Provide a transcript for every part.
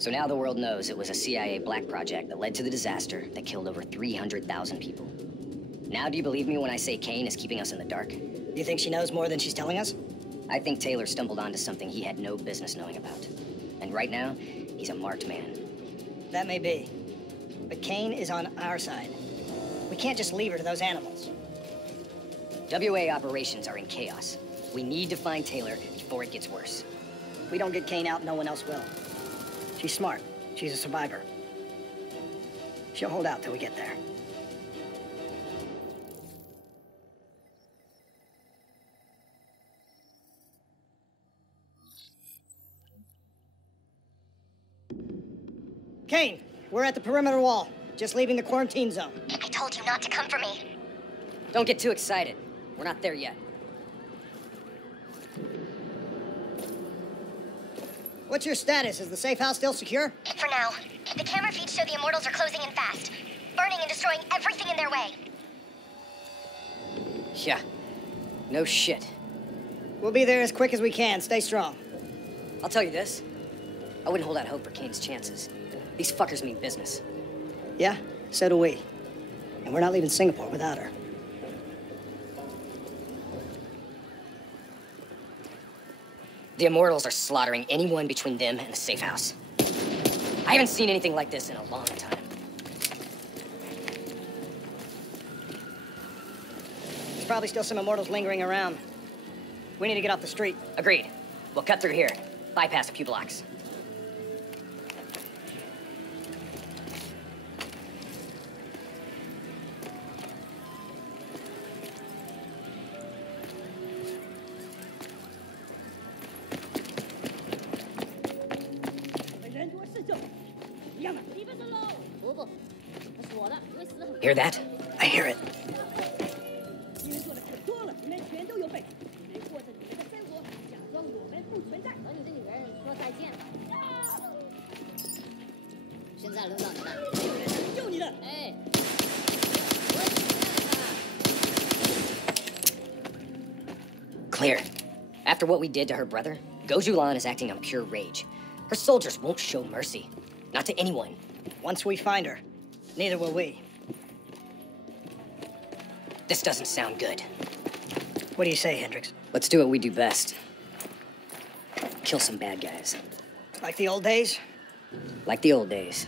So now the world knows it was a CIA black project that led to the disaster that killed over 300,000 people. Now do you believe me when I say Kane is keeping us in the dark? You think she knows more than she's telling us? I think Taylor stumbled onto something he had no business knowing about. And right now, he's a marked man. That may be. But Kane is on our side. We can't just leave her to those animals. WA operations are in chaos. We need to find Taylor before it gets worse. If we don't get Kane out, no one else will. She's smart. She's a survivor. She'll hold out till we get there. Kane, we're at the perimeter wall. Just leaving the quarantine zone. I told you not to come for me. Don't get too excited. We're not there yet. What's your status? Is the safe house still secure? For now. The camera feeds show the Immortals are closing in fast, burning and destroying everything in their way. Yeah. No shit. We'll be there as quick as we can. Stay strong. I'll tell you this. I wouldn't hold out hope for Kane's chances. These fuckers mean business. Yeah, so do we. And we're not leaving Singapore without her. The Immortals are slaughtering anyone between them and the safe house. I haven't seen anything like this in a long time. There's probably still some Immortals lingering around. We need to get off the street. Agreed. We'll cut through here, bypass a few blocks. Hear that? I hear it. Clear. After what we did to her brother, Gojulan is acting on pure rage. Her soldiers won't show mercy. Not to anyone. Once we find her, neither will we. This doesn't sound good. What do you say, Hendricks? Let's do what we do best. Kill some bad guys. Like the old days? Like the old days.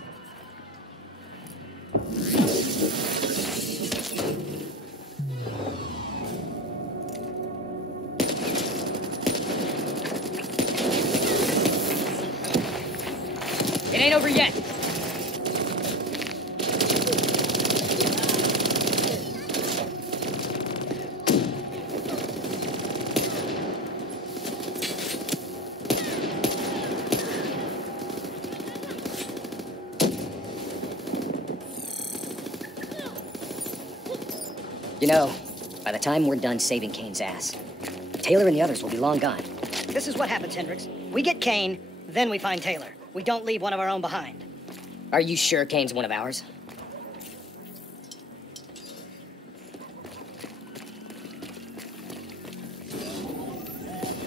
It ain't over yet. You know, by the time we're done saving Kane's ass, Taylor and the others will be long gone. This is what happens, Hendricks. We get Kane, then we find Taylor. We don't leave one of our own behind. Are you sure Kane's one of ours?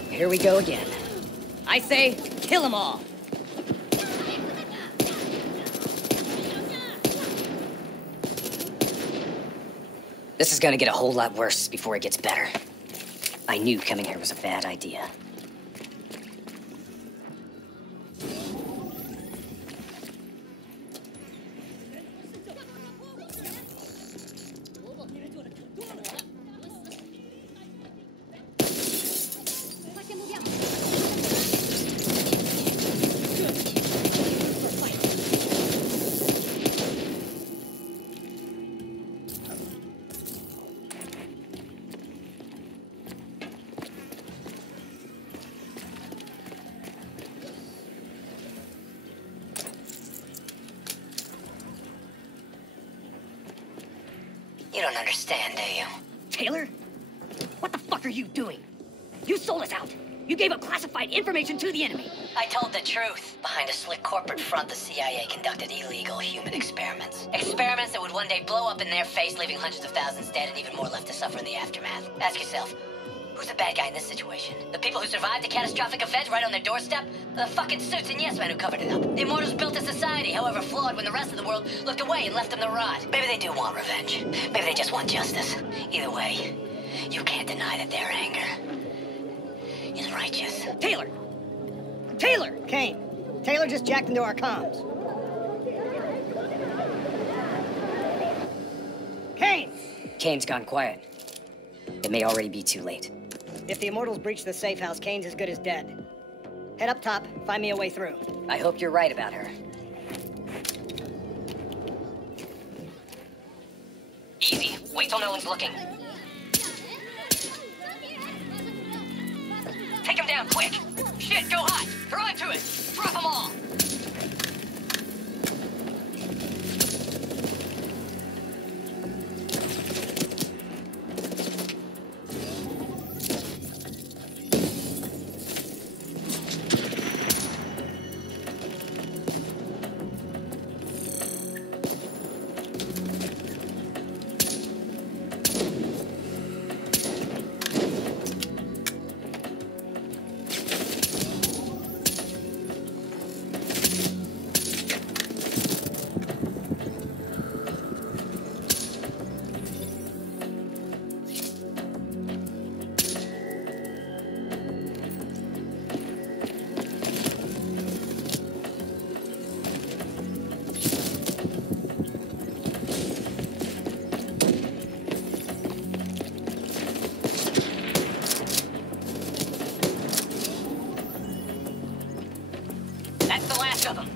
Here we go again. I say, kill them all. This is gonna get a whole lot worse before it gets better. I knew coming here was a bad idea. You don't understand, do you? Taylor? What the fuck are you doing? You sold us out. You gave up classified information to the enemy. I told the truth. Behind a slick corporate front, the CIA conducted illegal human experiments. Experiments that would one day blow up in their face, leaving hundreds of thousands dead and even more left to suffer in the aftermath. Ask yourself, Who's the bad guy in this situation? The people who survived the catastrophic event right on their doorstep? The fucking suits and yes men who covered it up. The Immortals built a society, however flawed, when the rest of the world looked away and left them to rot. Maybe they do want revenge. Maybe they just want justice. Either way, you can't deny that their anger is righteous. Taylor! Taylor! Kane, Taylor just jacked into our comms. Kane! Kane's gone quiet. It may already be too late. If the Immortals breach the safe house, Kane's as good as dead. Head up top, find me a way through. I hope you're right about her. Easy. Wait till no one's looking. Take him down, quick! Shit, go hot! Throw it to it! Drop them all! That's the last of them.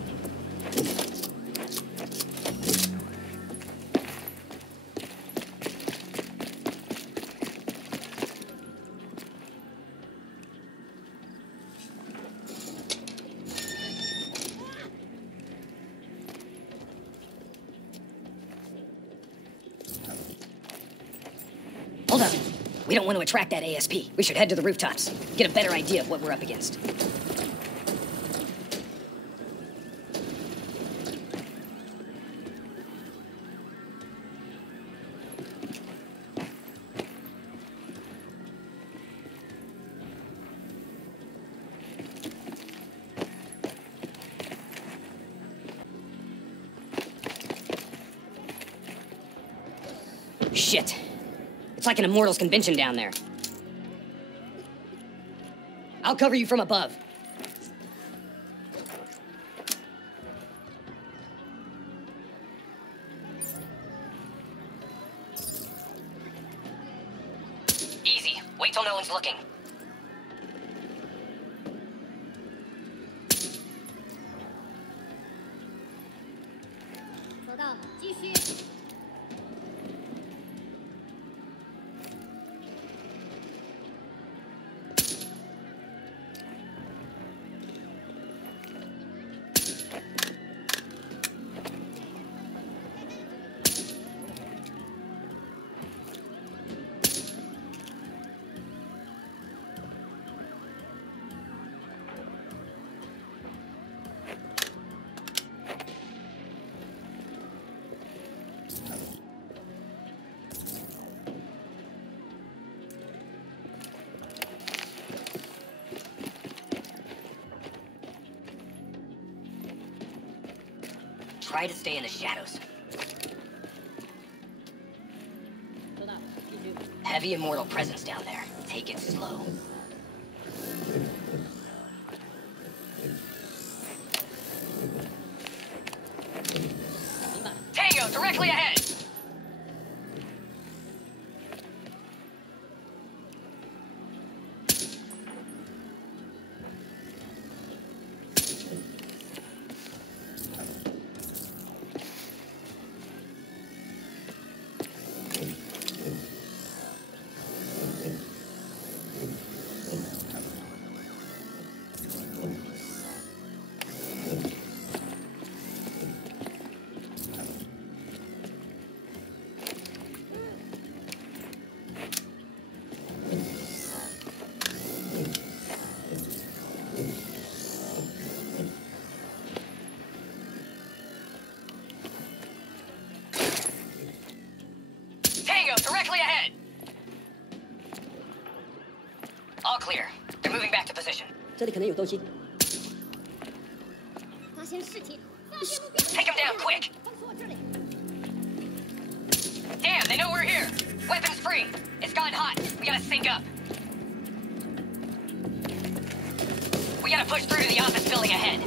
Hold up. We don't want to attract that ASP. We should head to the rooftops. Get a better idea of what we're up against. Shit. It's like an Immortals convention down there. I'll cover you from above. Easy. Wait till no one's looking. Try to stay in the shadows. Heavy Immortal presence down there. Take it slow. Tango, directly ahead! Directly ahead! All clear. They're moving back to position. 这里可能有东西。 Take them down, quick! Damn, they know we're here. Weapons free. It's gone hot. We gotta sync up. We gotta push through to the office building ahead.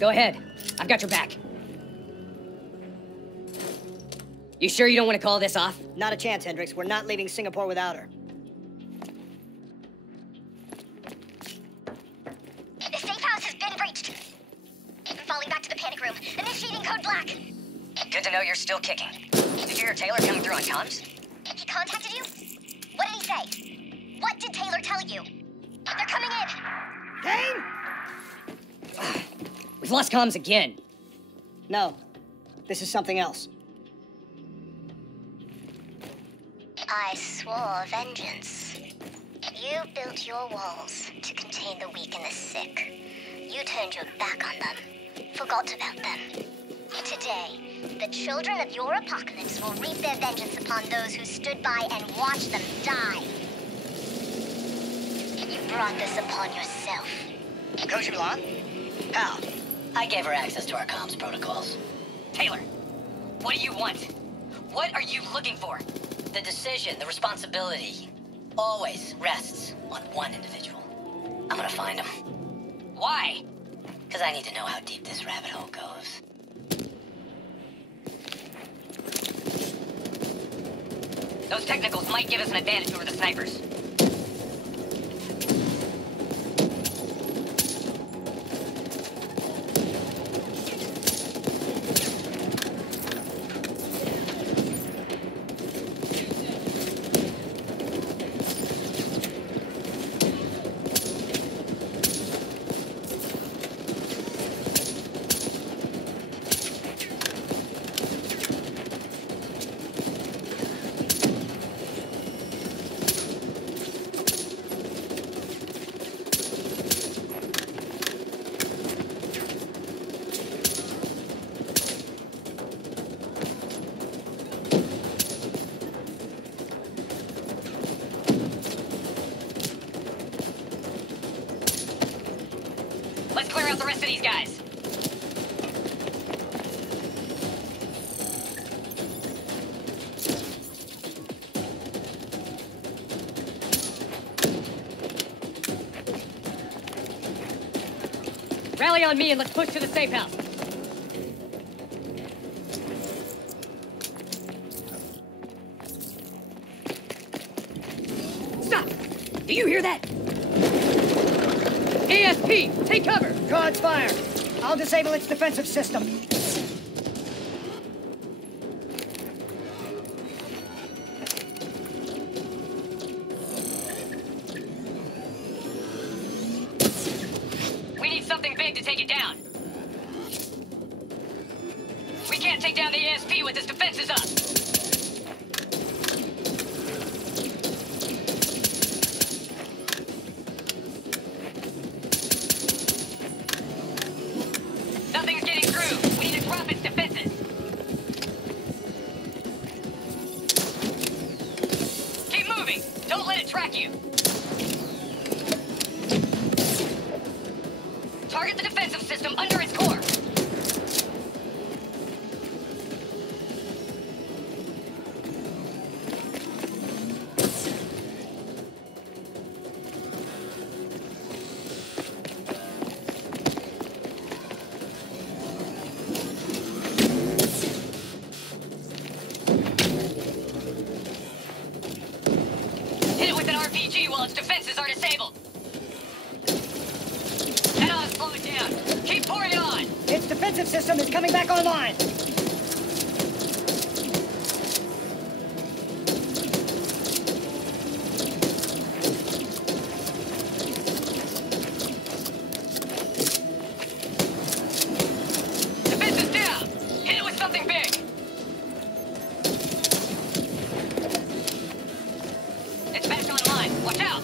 Go ahead. I've got your back. You sure you don't want to call this off? Not a chance, Hendricks. We're not leaving Singapore without her. The safe house has been breached. Falling back to the panic room. Initiating code black. Good to know you're still kicking. Did you hear Taylor coming through on comms? He contacted you? What did he say? What did Taylor tell you? They're coming in. Kane! We've lost comms again. No. This is something else. I swore vengeance. You built your walls to contain the weak and the sick. You turned your back on them. Forgot about them. Today, the children of your apocalypse will reap their vengeance upon those who stood by and watched them die. You brought this upon yourself. Coach Milan? How? I gave her access to our comms protocols. Taylor, what do you want? What are you looking for? The decision, the responsibility, always rests on one individual. I'm gonna find him. Why? Because I need to know how deep this rabbit hole goes. Those technicals might give us an advantage over the snipers. Let's clear out the rest of these guys. Rally on me and let's push to the safe house. Stop! Do you hear that? ASP, take cover! God's fire! I'll disable its defensive system. We need something big to take it down. We can't take down the ASP with its defenses up. track you. Target the defensive system under its core. Hit it with an RPG while its defenses are disabled. Head on, slow it down. Keep pouring it on. Its defensive system is coming back online. Defense is down. Hit it with something big. It's back online. Watch out.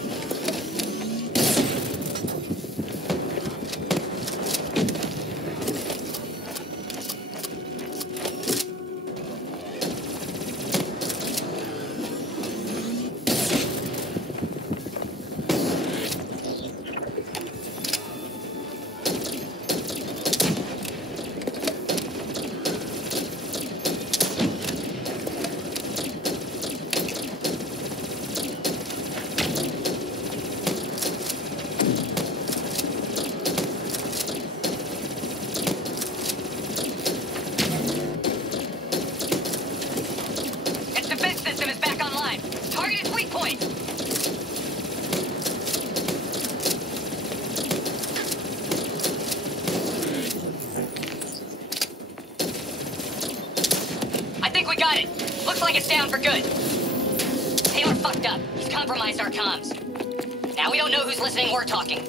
Its defense system is back online. Target its weak point. I think we got it. Looks like it's down for good. Taylor fucked up. He's compromised our comms. Now we don't know who's listening or talking.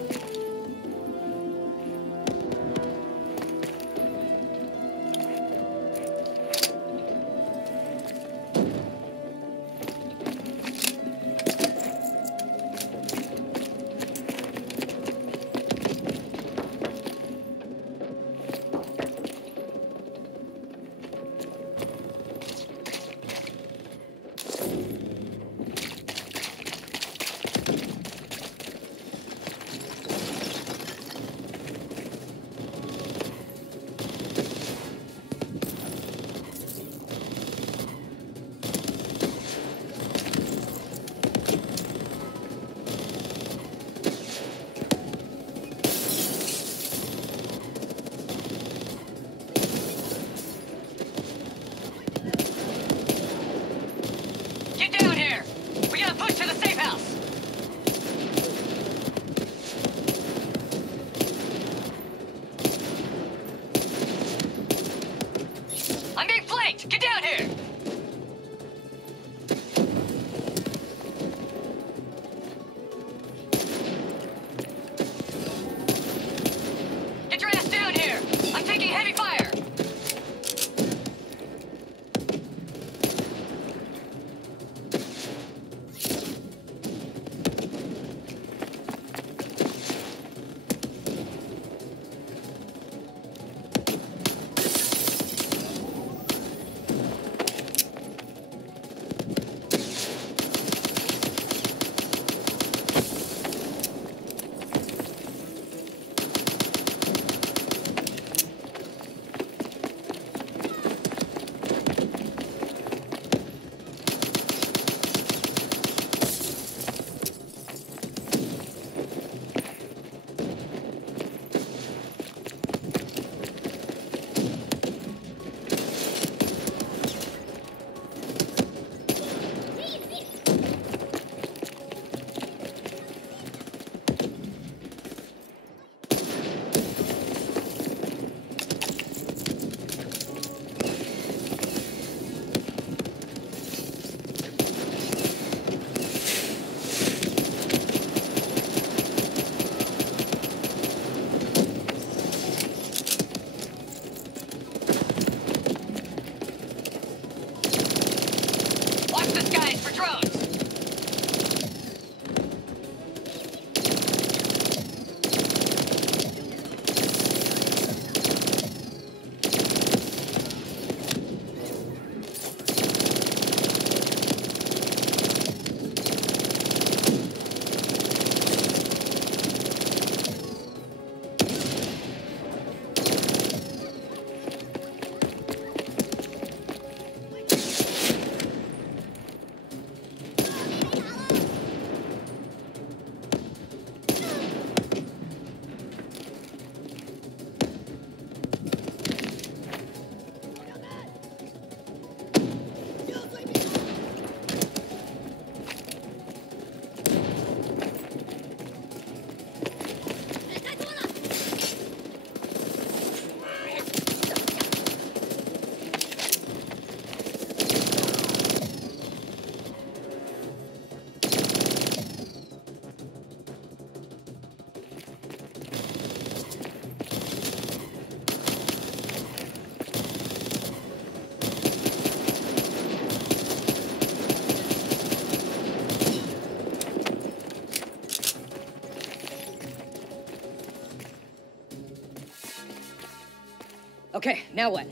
Okay, now what?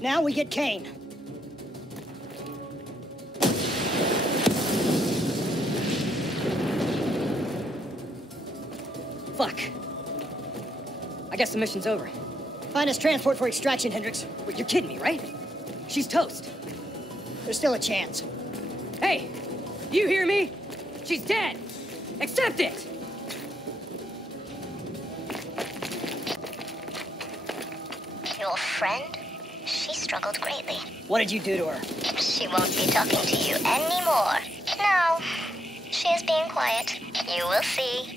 Now we get Kane. Fuck. I guess the mission's over. Find us transport for extraction, Hendricks. Wait, you're kidding me, right? She's toast. There's still a chance. Hey, you hear me? She's dead. Accept it. Your friend? She struggled greatly. What did you do to her? She won't be talking to you anymore. No, she is being quiet. You will see.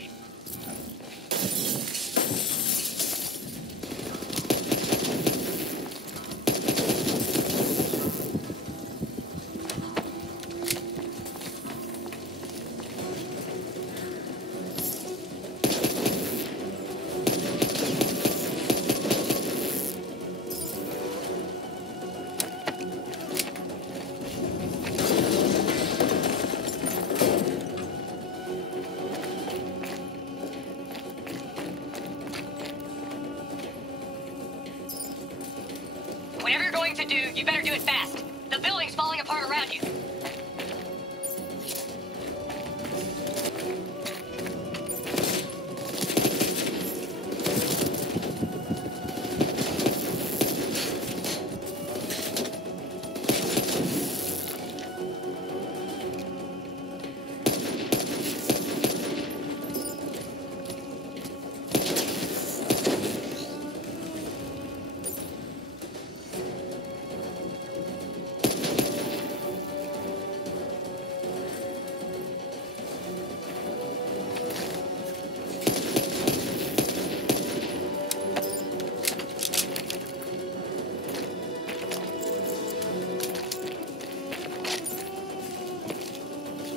Whatever you're going to do, you better do it fast. The building's falling apart around you.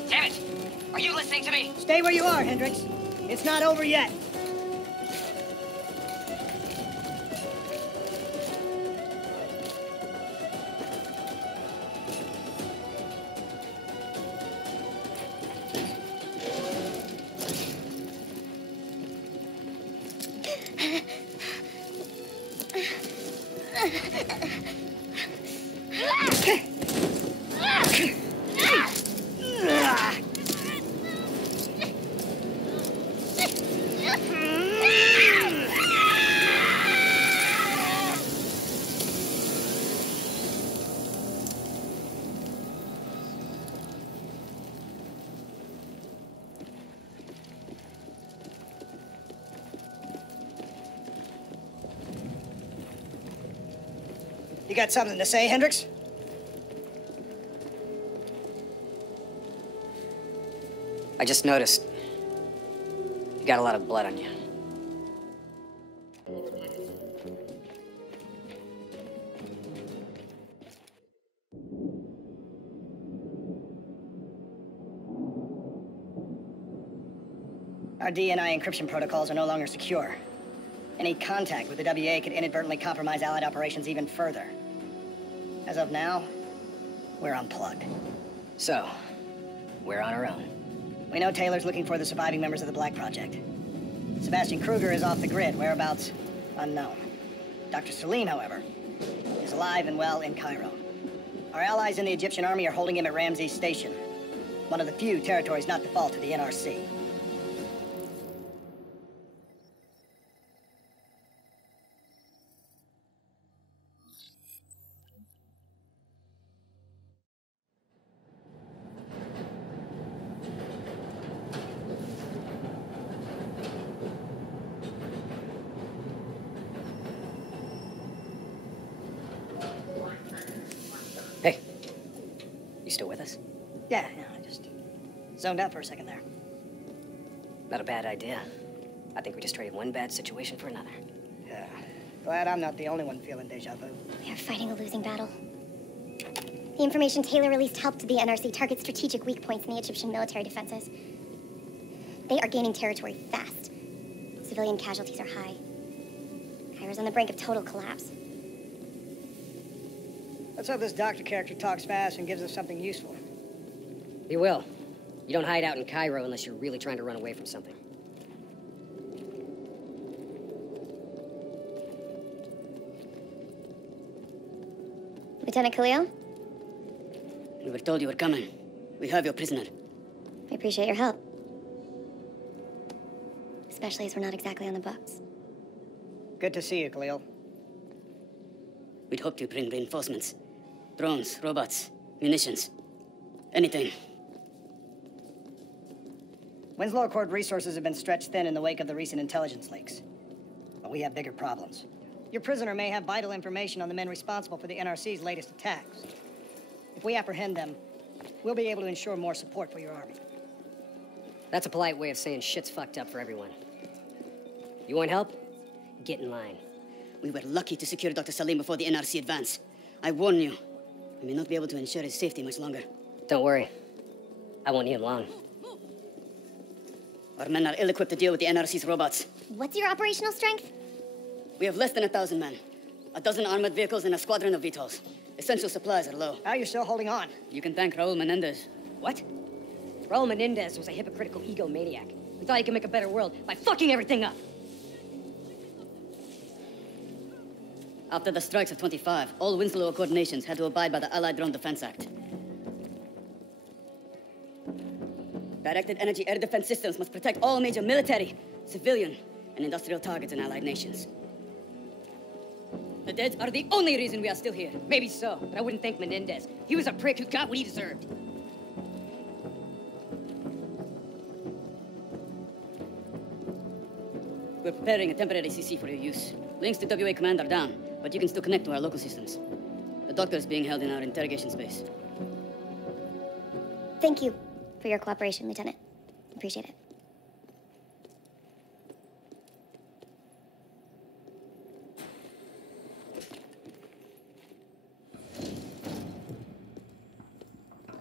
Damn it! Are you listening to me? Stay where you are, Hendricks. It's not over yet. You got something to say, Hendricks? I just noticed. You got a lot of blood on you. Our DNI encryption protocols are no longer secure. Any contact with the WA could inadvertently compromise Allied operations even further. As of now, we're unplugged. So, we're on our own. We know Taylor's looking for the surviving members of the Black Project. Sebastian Kruger is off the grid, whereabouts unknown. Dr. Salim, however, is alive and well in Cairo. Our allies in the Egyptian army are holding him at Ramses Station, one of the few territories not default to the NRC. Hey, you still with us? Yeah, I just zoned out for a second there. Not a bad idea. I think we just traded one bad situation for another. Yeah, glad I'm not the only one feeling deja vu. We are fighting a losing battle. The information Taylor released helped the NRC target strategic weak points in the Egyptian military defenses. They are gaining territory fast. Civilian casualties are high. Cairo's on the brink of total collapse. Let's hope this doctor character talks fast and gives us something useful. He will. You don't hide out in Cairo unless you're really trying to run away from something. Lieutenant Khalil? We were told you were coming. We have your prisoner. I appreciate your help. Especially as we're not exactly on the books. Good to see you, Khalil. We'd hoped to bring reinforcements. Drones, robots, munitions. Anything. Winslow Accord resources have been stretched thin in the wake of the recent intelligence leaks. But we have bigger problems. Your prisoner may have vital information on the men responsible for the NRC's latest attacks. If we apprehend them, we'll be able to ensure more support for your army. That's a polite way of saying shit's fucked up for everyone. You want help? Get in line. We were lucky to secure Dr. Salim before the NRC advance. I warn you, we may not be able to ensure his safety much longer. Don't worry. I won't need him long. Our men are ill-equipped to deal with the NRC's robots. What's your operational strength? We have less than 1,000 men. 12 armored vehicles and a squadron of VTOLs. Essential supplies are low. How are you still holding on? You can thank Raul Menendez. What? Raul Menendez was a hypocritical egomaniac who thought he could make a better world by fucking everything up. After the strikes of 25, all Winslow Accord nations had to abide by the Allied Drone Defense Act. Directed energy air defense systems must protect all major military, civilian, and industrial targets in Allied nations. The dead are the only reason we are still here. Maybe so, but I wouldn't thank Menendez. He was a prick who got what he deserved. We're preparing a temporary CC for your use. Links to WA Command are down, but you can still connect to our local systems. The doctor is being held in our interrogation space. Thank you for your cooperation, Lieutenant. Appreciate it.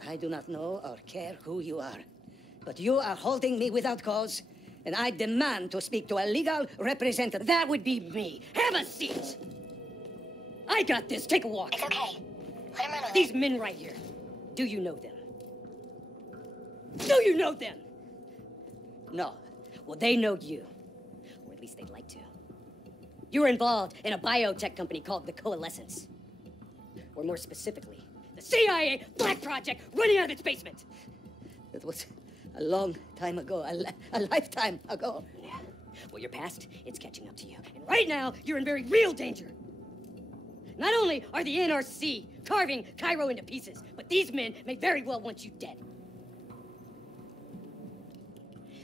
I do not know or care who you are, but you are holding me without cause, and I demand to speak to a legal representative. That would be me. Have a seat. I got this. Take a walk. It's okay. Let him run with These it. men right here. Do you know them? Do you know them? No. Well, they know you. Or at least they'd like to. You were involved in a biotech company called the Coalescence. Or more specifically, the CIA Black Project running out of its basement. It was a long time ago, a lifetime ago. Yeah. Well, your past, it's catching up to you. And right now, you're in very real danger. Not only are the NRC carving Cairo into pieces, but these men may very well want you dead.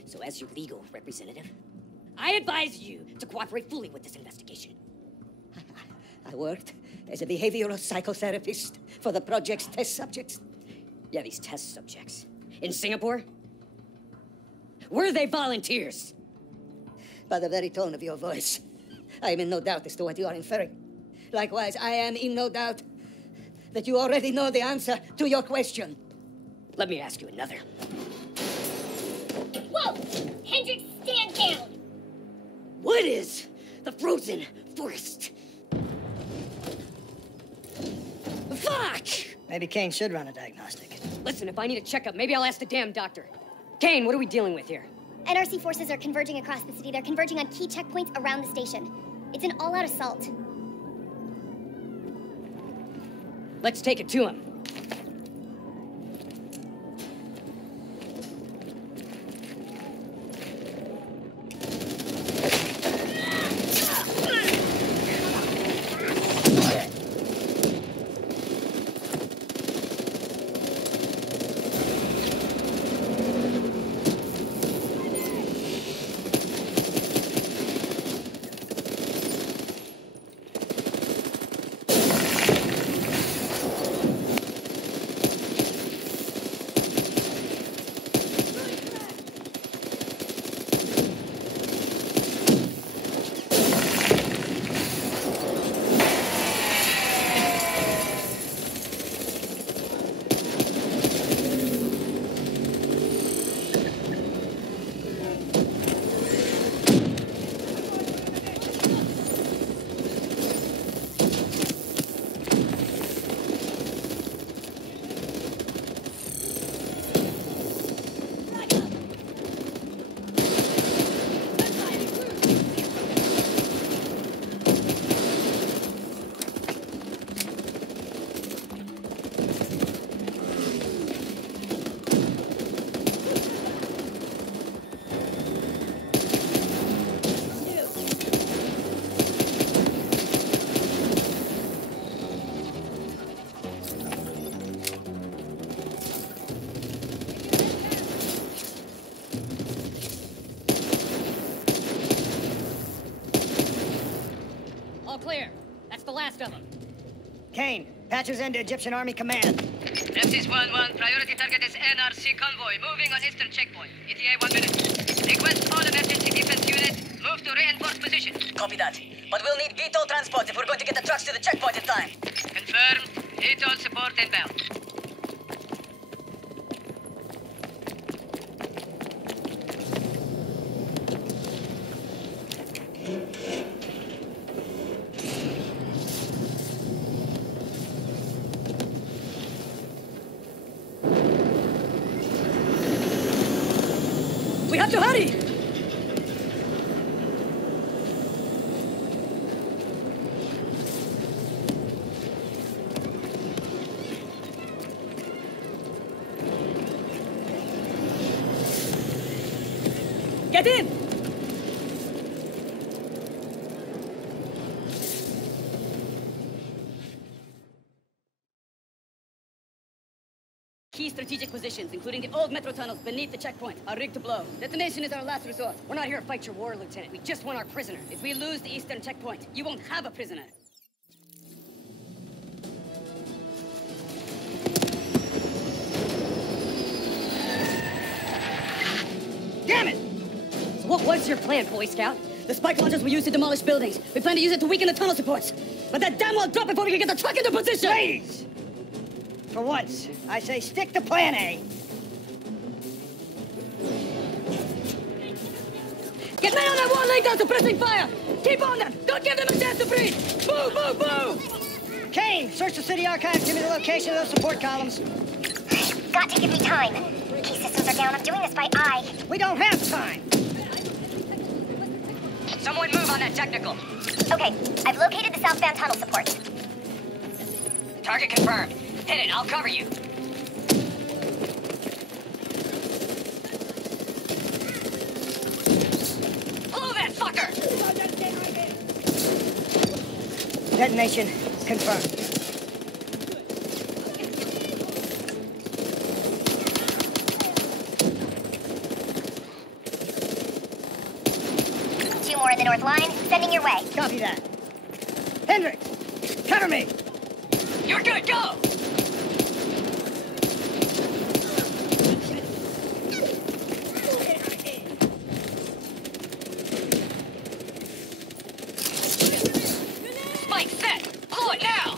So as your legal representative, I advise you to cooperate fully with this investigation. I worked as a behavioral psychotherapist for the project's test subjects. Yeah, these test subjects. In Singapore? Were they volunteers? By the very tone of your voice, I am in no doubt as to what you are inferring. Likewise, I am in no doubt that you already know the answer to your question. Let me ask you another. Whoa! Hendricks, stand down! What is the frozen forest? Fuck! Maybe Kane should run a diagnostic. Listen, if I need a checkup, maybe I'll ask the damn doctor. Kane, what are we dealing with here? NRC forces are converging across the city. They're converging on key checkpoints around the station. It's an all-out assault. Let's take it to him. the last of them. Kane, patches into Egyptian Army Command. Nemesis 1-1, priority target is NRC convoy, moving on eastern checkpoint. ETA 1 minute. Request all emergency defense units, move to reinforced position. Copy that. But we'll need VTOL transport if we're going to get the trucks to the checkpoint in time. Confirmed. VTOL support inbound. We have to hurry! Get in! Key strategic positions, including the old metro tunnels beneath the checkpoint, are rigged to blow. Detonation is our last resort. We're not here to fight your war, Lieutenant. We just want our prisoner. If we lose the eastern checkpoint, you won't have a prisoner. Damn it! So what was your plan, Boy Scout? The spike launchers we use to demolish buildings. We plan to use it to weaken the tunnel supports. But that damn well drop before we can get the truck into position! Ladies! For once, I say stick to plan A. Get men on that wall laying down suppressing fire! Keep on them! Don't give them a chance to breathe! Move, move, move! Kane, search the city archives. Give me the location of those support columns. Got to give me time. Key systems are down. I'm doing this by eye. We don't have time. Someone move on that technical. Okay, I've located the southbound tunnel supports. Target confirmed. Hit it, I'll cover you. Blow that fucker! Detonation confirmed. Two more in the north line, sending your way. Copy that. Hendricks, cover me. You're good, go! Spike set! Blow it now!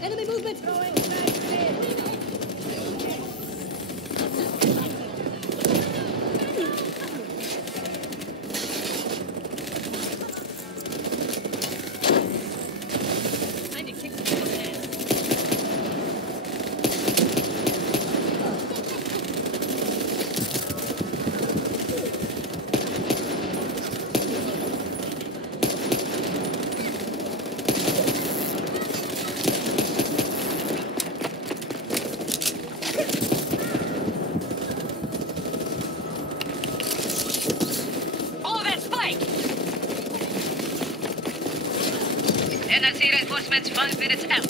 Enemy movement! NRC reinforcements 5 minutes out.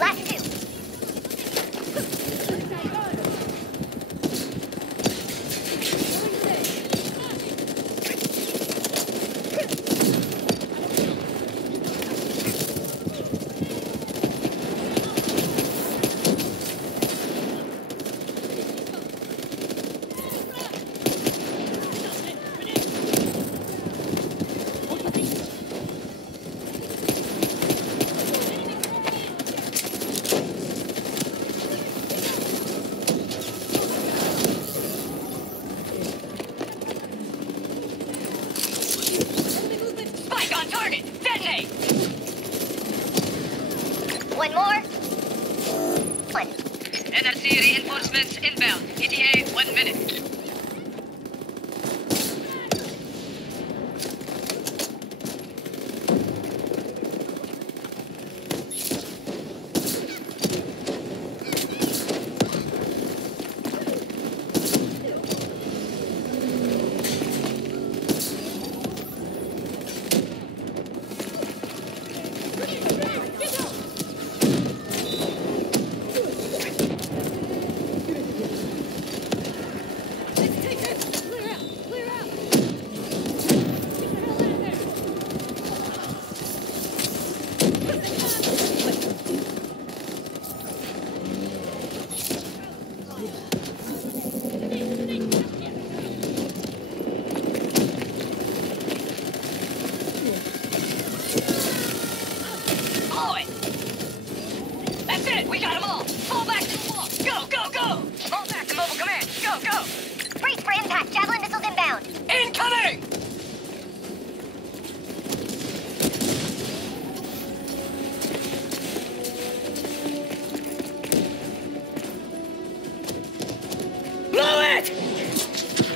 Last two. ETA! One more. One. NRC reinforcements inbound. ETA 1 minute.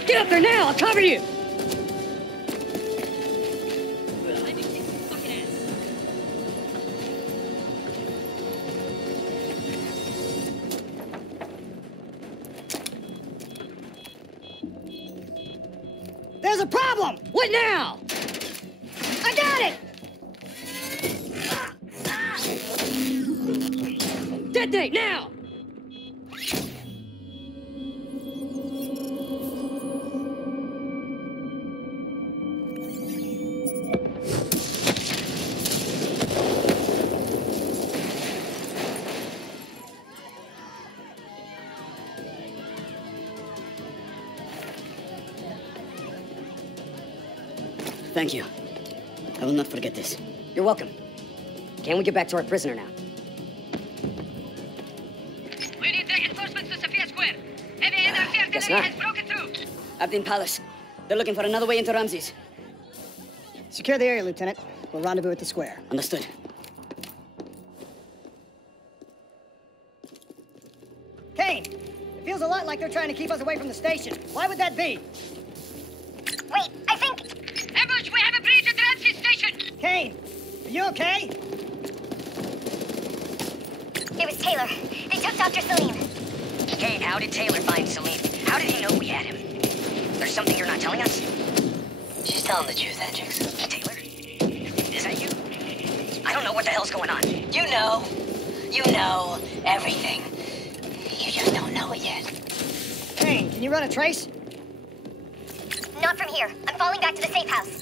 Get up there now! I'll cover you! There's a problem! What now? I got it! Detonate now! Thank you. I will not forget this. You're welcome. Can we get back to our prisoner now? We need reinforcements to Sophia Square. Heavy NRC Guess artillery not. has broken through. Abdin Palace. They're looking for another way into Ramses. Secure the area, Lieutenant. We'll rendezvous at the square. Understood. Kane, it feels a lot like they're trying to keep us away from the station. Why would that be? Wait, I think... Ambush, we have a breach at Ramses Station. Kane, are you okay? It was Taylor. They took Dr. Salim. Kane, how did Taylor find Salim? How did he know we had him? There's something you're not telling us? She's telling the truth, Hendricks. Taylor? Is that you? I don't know what the hell's going on. You know. You know everything. You just don't know it yet. Kane, can you run a trace? Not from here. I'm falling back to the safe house.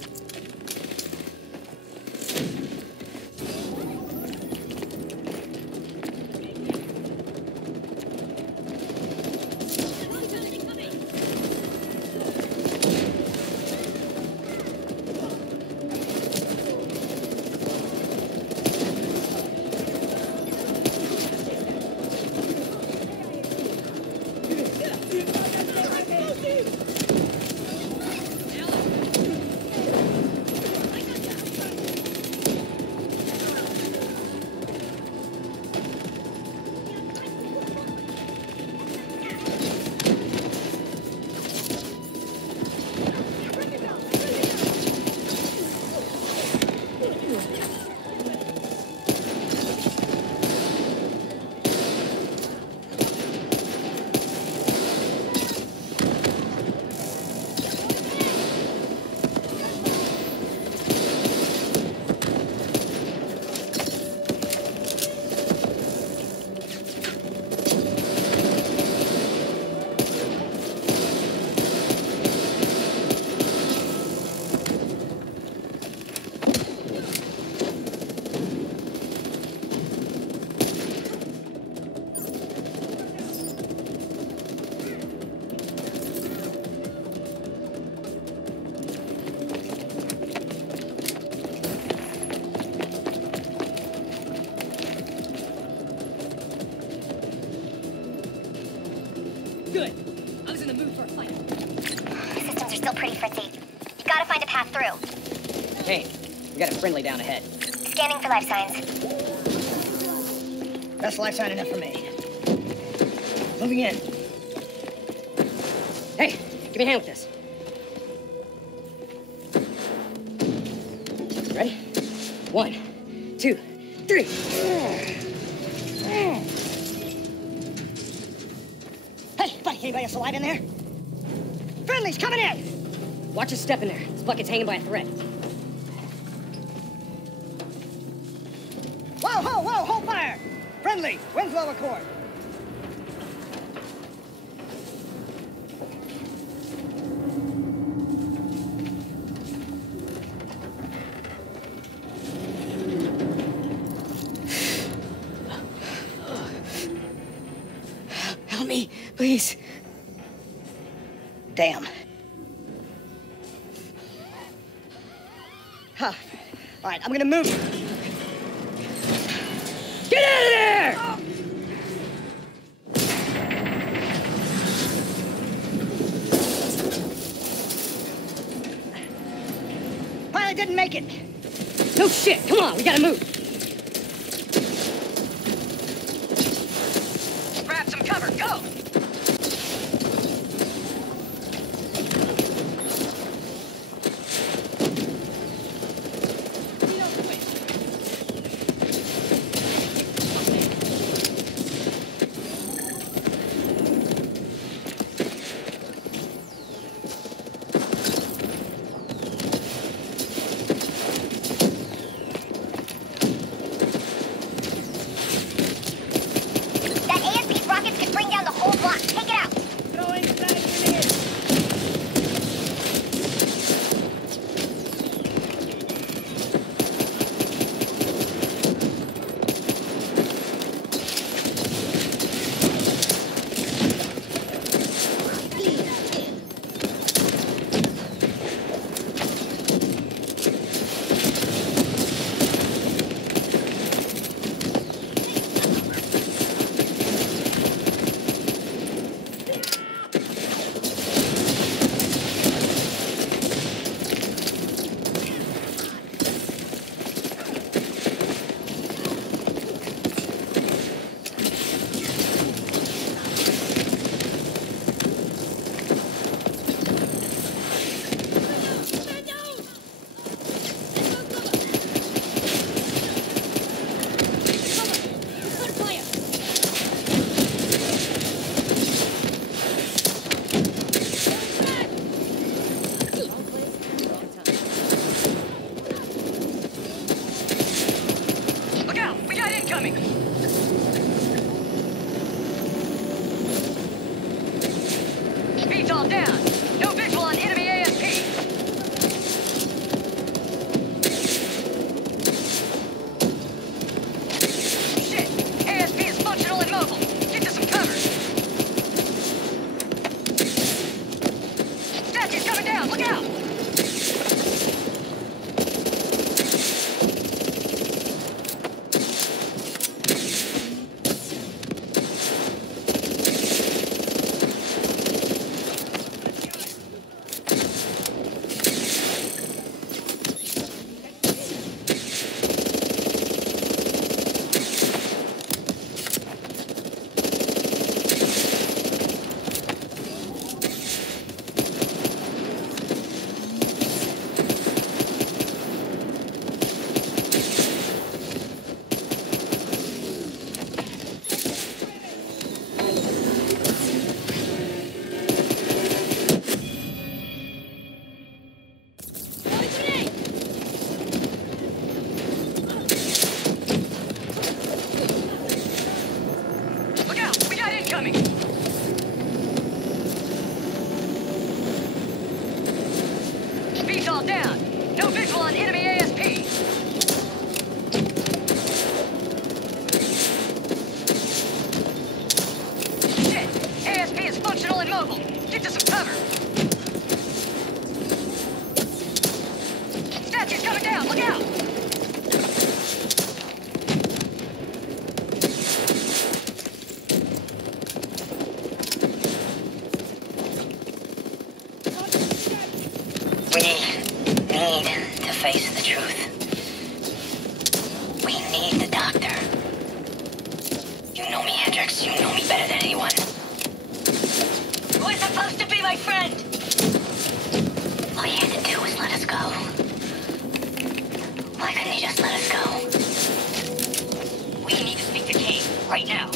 Good. I was in the mood for a fight. Systems are still pretty fritzy. You gotta find a path through. Hey, we got a friendly down ahead. Scanning for life signs. That's life sign enough for me. Moving in. Hey, give me a hand with this. Ready? 1, 2, 3. Hey, buddy, anybody else alive in there? Friendly's coming in! Watch your step in there. This bucket's hanging by a thread. Whoa, hold fire! Friendly, Winslow Accord. Help me, please. Damn. Huh. All right, I'm gonna move. Get out of there! Pilot didn't make it. No shit, come on, we gotta move. Grab some cover, go! We need to face the truth. need the doctor. You know me, Hendricks. You know me better than anyone. Who is supposed to be my friend? All you had to do was let us go. Why couldn't you just let us go? We need to speak to Kane right now.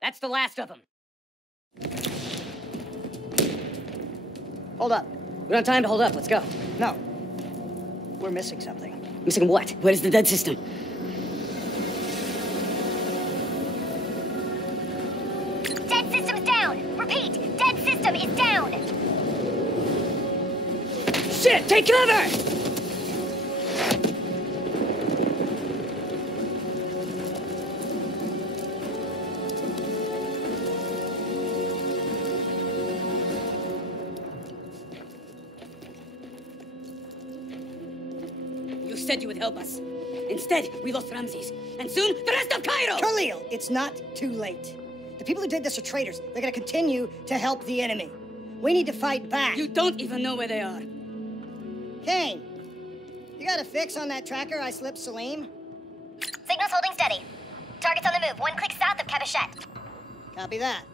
That's the last of them. Hold up. We don't have time to hold up. Let's go. No. We're missing something. Missing what? Where's the dead system? Dead system's down! Repeat, dead system is down! Shit! Take cover! You said you would help us. Instead, we lost Ramses. And soon, the rest of Cairo! Khalil, it's not too late. The people who did this are traitors. They're gonna continue to help the enemy. We need to fight back. You don't even know where they are. Kane, you got a fix on that tracker I slipped Salim? Signal's holding steady. Target's on the move, 1 click south of Cabochette. Copy that.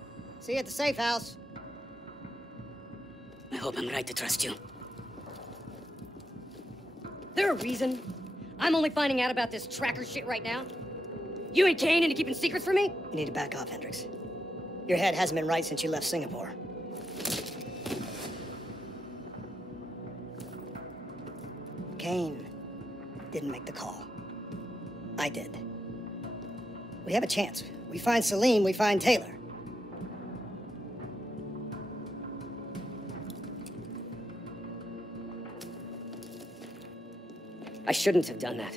See you at the safe house. I hope I'm right to trust you. There a reason I'm only finding out about this tracker shit right now? You and Kane into keeping secrets from me? You need to back off, Hendricks. Your head hasn't been right since you left Singapore. Kane didn't make the call. I did. We have a chance. We find Salim, we find Taylor. I shouldn't have done that.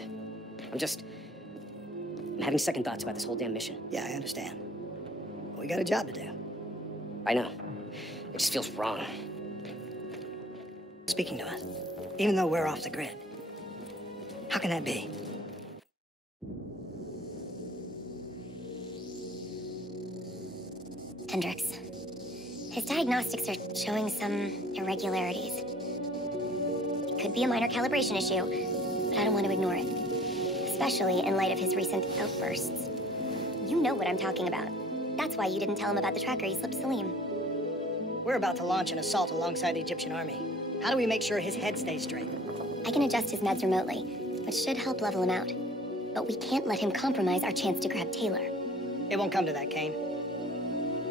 I'm having second thoughts about this whole damn mission. Yeah, I understand. We got a job to do. I know. It just feels wrong. Speaking to us, even though we're off the grid. How can that be? Hendricks. His diagnostics are showing some irregularities. It could be a minor calibration issue, but I don't want to ignore it. Especially in light of his recent outbursts. You know what I'm talking about. That's why you didn't tell him about the tracker you slipped Salim. We're about to launch an assault alongside the Egyptian army. How do we make sure his head stays straight? I can adjust his meds remotely, which should help level him out. But we can't let him compromise our chance to grab Taylor. It won't come to that, Kane.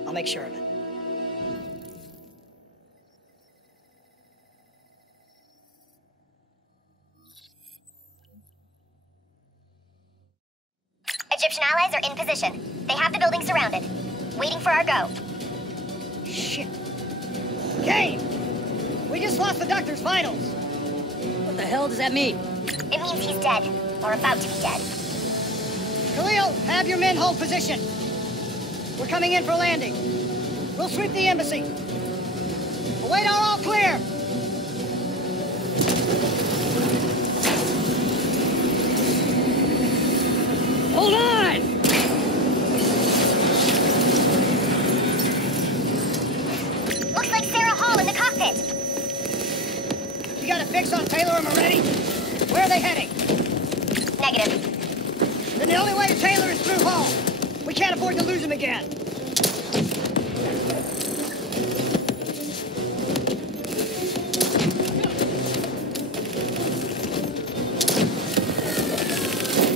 I'll make sure of it. Egyptian allies are in position. They have the building surrounded. Waiting for our go. Shit. Kane! We We just lost the doctor's vitals. What the hell does that mean? It means he's dead, or about to be dead. Khalil, have your men hold position. We're coming in for landing. We'll sweep the embassy. Await our all clear. Hold on! Looks like Sarah Hall in the cockpit. You got a fix on Taylor and Moretti? Where are they heading? Negative. Then the only way to Taylor is through Hall. We can't afford to lose him again.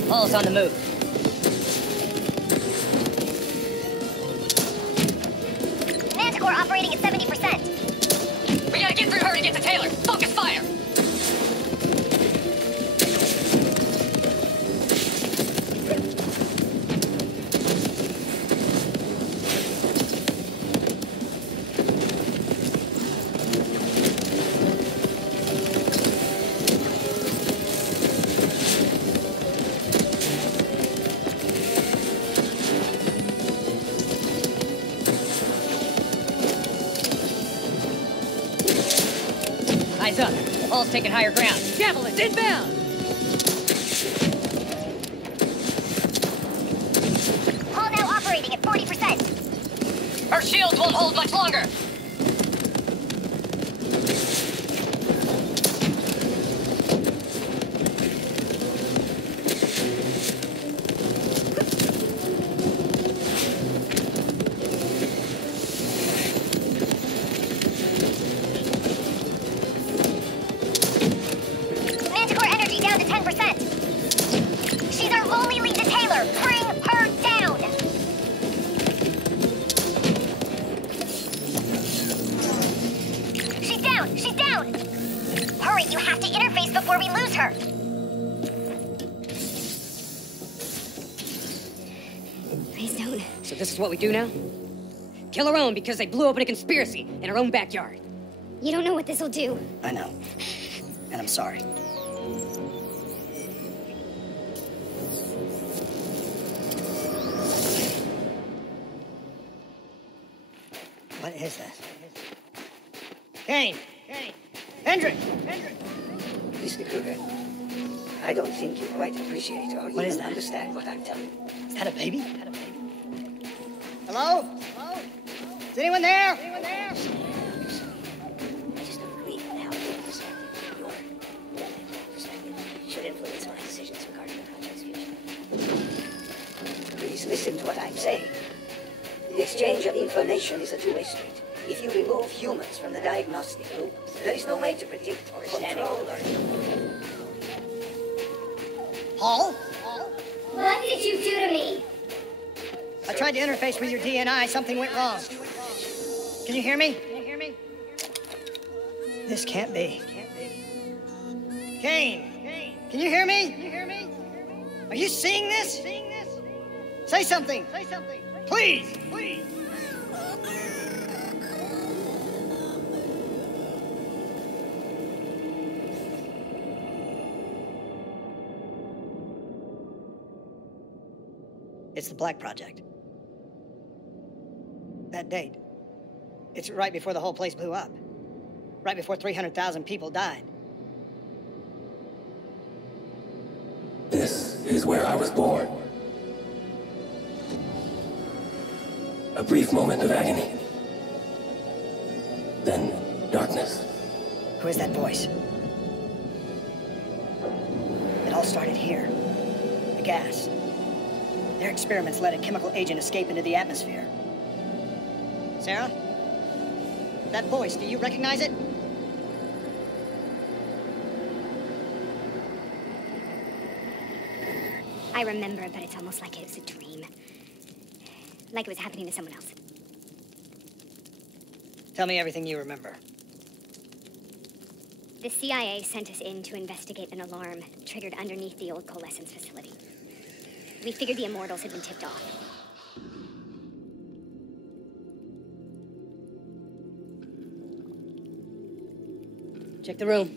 Hall's on the move. Manticore operating at 70%. We gotta get through her to get to Taylor. Focus fire! Eyes up. Hall's taking higher ground. Javelins inbound! Hall now operating at 40%. Her shields won't hold much longer. Manticore energy down to 10%. She's our only lead to Taylor. Bring her down. She's down. She's down. Hurry, you have to interface before we lose her. Please don't. So this is what we do now? Kill our own because they blew open a conspiracy in our own backyard. You don't know what this'll do. I know. And I'm sorry. What is this? Kane! Kane! Hendricks! Hendricks! Mr. Kruger, I don't think you quite appreciate or What is even that? understand what I'm telling you. Is that a baby? Is that a baby? Hello? Hello? Is anyone there? Anyone there? I just don't agree with how your perspective, your perspective, should influence my decisions regarding the project's future. Please listen to what I'm saying. The exchange of information is a two-way street. If you remove humans from the diagnostic loop, there is no way to predict or control or... Hall? Hall? What did you do to me? I tried to interface with your DNI. Something went wrong. Can you hear me? Can you hear me? This can't be. Kane! Kane! Can you hear me? Can you hear me? Are you seeing this? Seeing this? Say something! Say something! Please! Please! It's the Black Project. That date. It's right before the whole place blew up. Right before 300,000 people died. This is where I was born. A brief moment of agony. Then darkness. Who is that voice? It all started here. The gas. Their experiments let a chemical agent escape into the atmosphere. Sarah? That voice, do you recognize it? I remember, but it's almost like it was a dream. Like it was happening to someone else. Tell me everything you remember. The CIA sent us in to investigate an alarm triggered underneath the old Coalescence facility. We figured the Immortals had been tipped off. Check the room.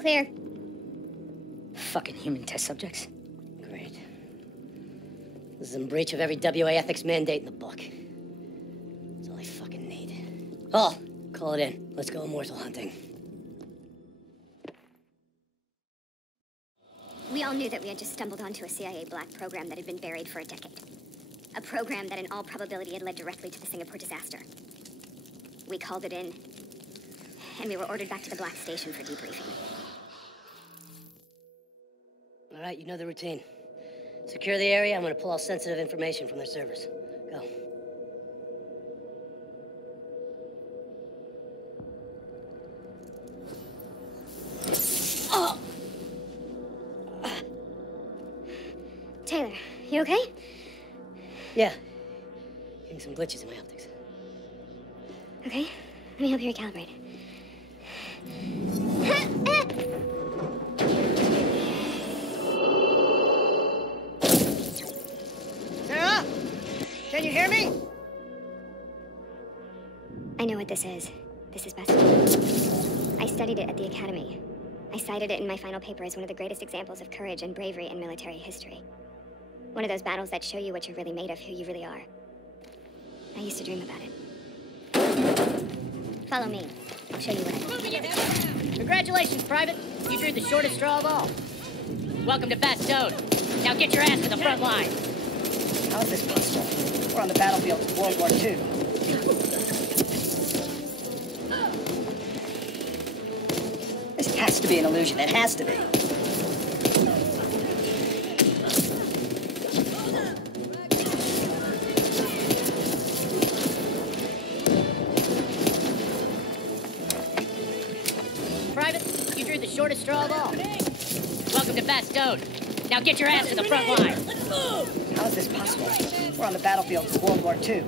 Clear. Fucking human test subjects. Great. This is in breach of every WA ethics mandate in the book. That's all I fucking need. Oh, call it in. Let's go immortal hunting. We all knew that we had just stumbled onto a CIA black program that had been buried for a decade. A program that in all probability had led directly to the Singapore disaster. We called it in, and we were ordered back to the black station for debriefing. All right, you know the routine. Secure the area. I'm gonna pull all sensitive information from their servers. Go. Oh! Taylor, you okay? Yeah. Getting some glitches in my optics. Okay, let me help you recalibrate. Sarah? Can you hear me? I know what this is. This is best. I studied it at the Academy. I cited it in my final paper as one of the greatest examples of courage and bravery in military history. One of those battles that show you what you're really made of, who you really are. I used to dream about it. Follow me. I'll show you what I do. Congratulations, Private. You drew the shortest straw of all. Welcome to Bastogne. Now get your ass to the front line. How is this possible? We're on the battlefield of World War II. This has to be an illusion. It has to be. Private, you drew the shortest straw of all. Welcome to Bastogne. Now get your ass to the front line. How is this possible? We're on the battlefield of World War II.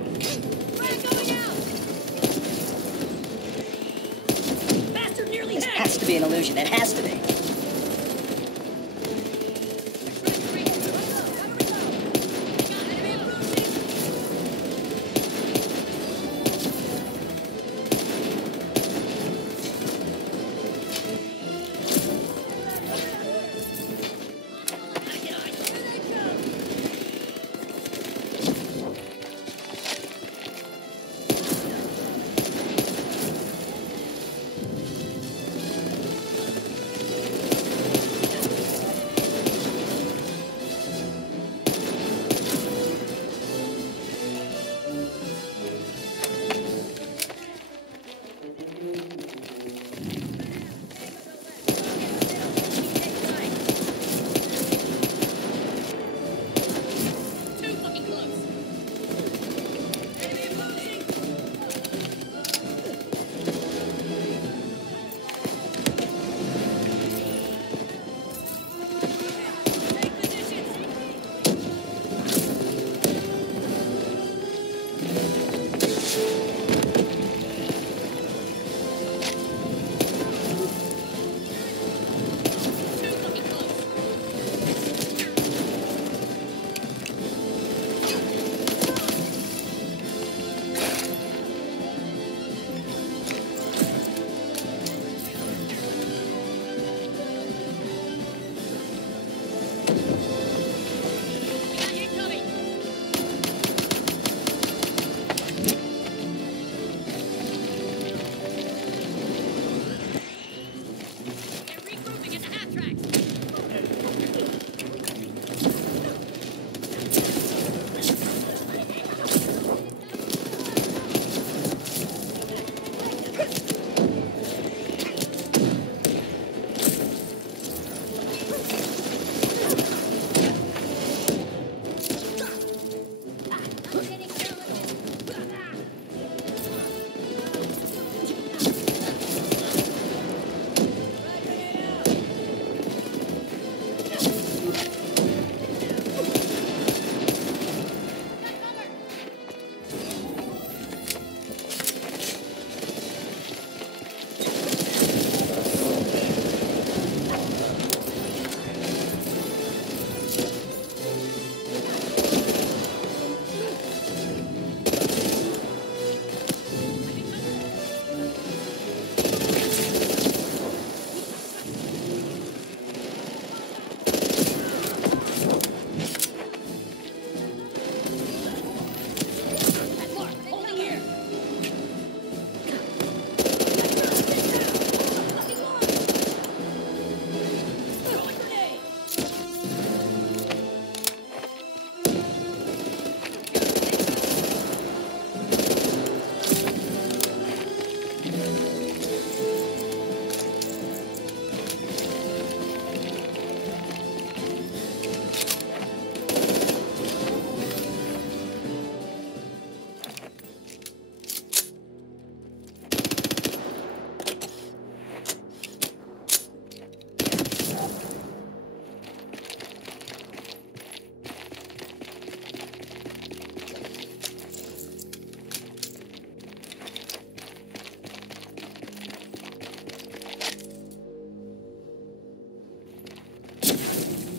This has to be an illusion. It has to be.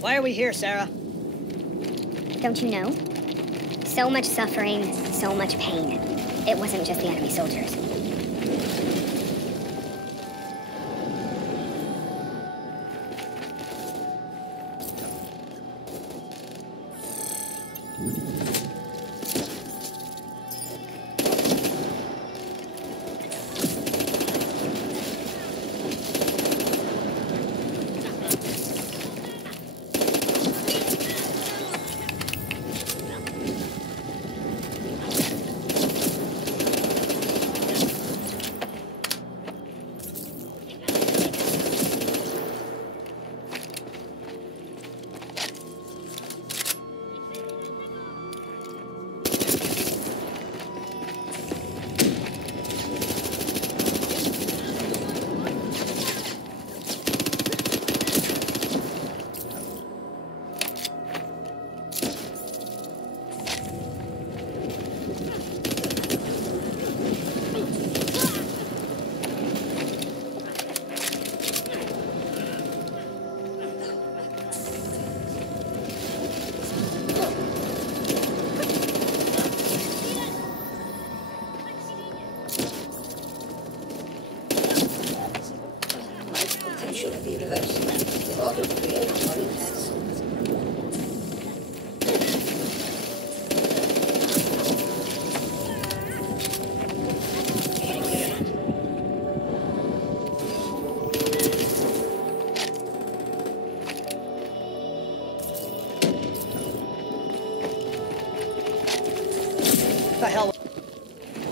Why are we here, Sarah? Don't you know? So much suffering, so much pain. It wasn't just the enemy soldiers.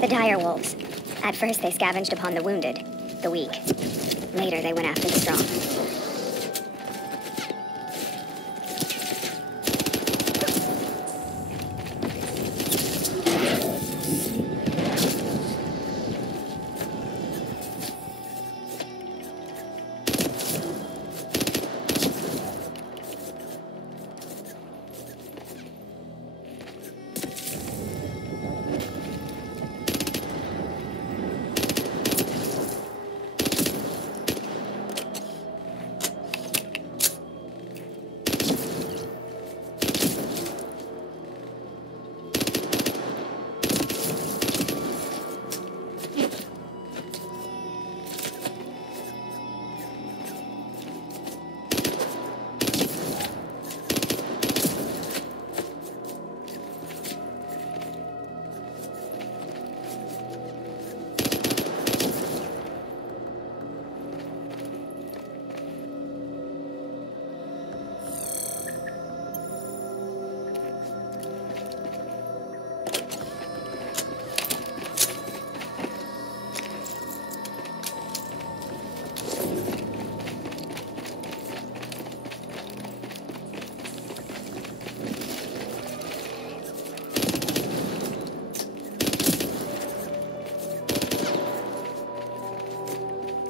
The dire wolves. At first they scavenged upon the wounded, the weak. Later they went after the strong.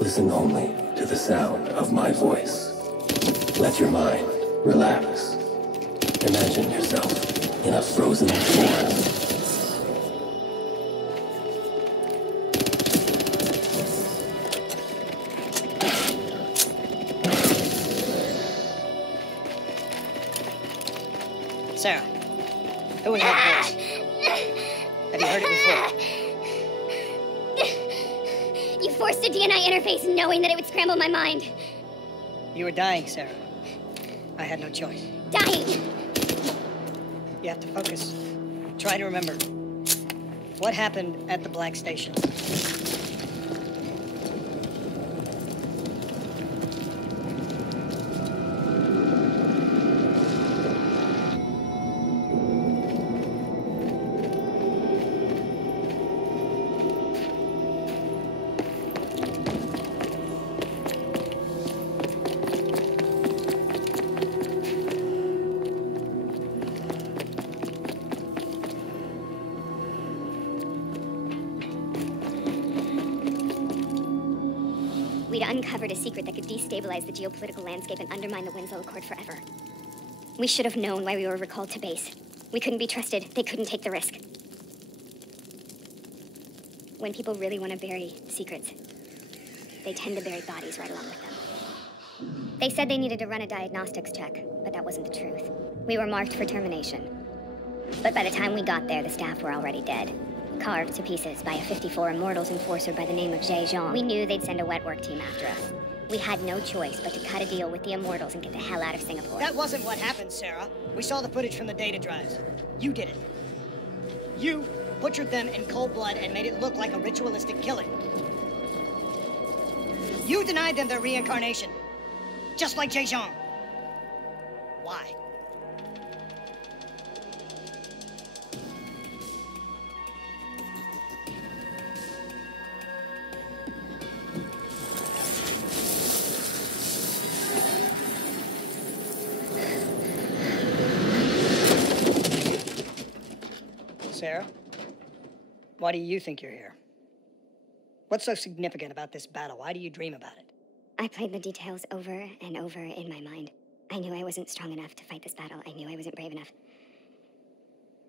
Listen only to the sound of my voice. Let your mind relax. Imagine yourself in a frozen forest. Sarah, who was that voice? Have you heard it before? You forced a DNI interface knowing that it would scramble my mind. You were dying, Sarah. I had no choice. Dying! You have to focus. Try to remember. What happened at the Black Station? We'd uncovered a secret that could destabilize the geopolitical landscape and undermine the Winslow Accord forever. We should have known why we were recalled to base. We couldn't be trusted. They couldn't take the risk. When people really want to bury secrets, they tend to bury bodies right along with them. They said they needed to run a diagnostics check, but that wasn't the truth. We were marked for termination. But by the time we got there, the staff were already dead. Carved to pieces by a 54 Immortals enforcer by the name of Jay Zhang. We knew they'd send a wetwork team after us. We had no choice but to cut a deal with the Immortals and get the hell out of Singapore. That wasn't what happened, Sarah. We saw the footage from the data drives. You did it. You butchered them in cold blood and made it look like a ritualistic killing. You denied them their reincarnation. Just like Jay Zhang. Why? Sarah, why do you think you're here? What's so significant about this battle? Why do you dream about it? I played the details over and over in my mind. I knew I wasn't strong enough to fight this battle. I knew I wasn't brave enough.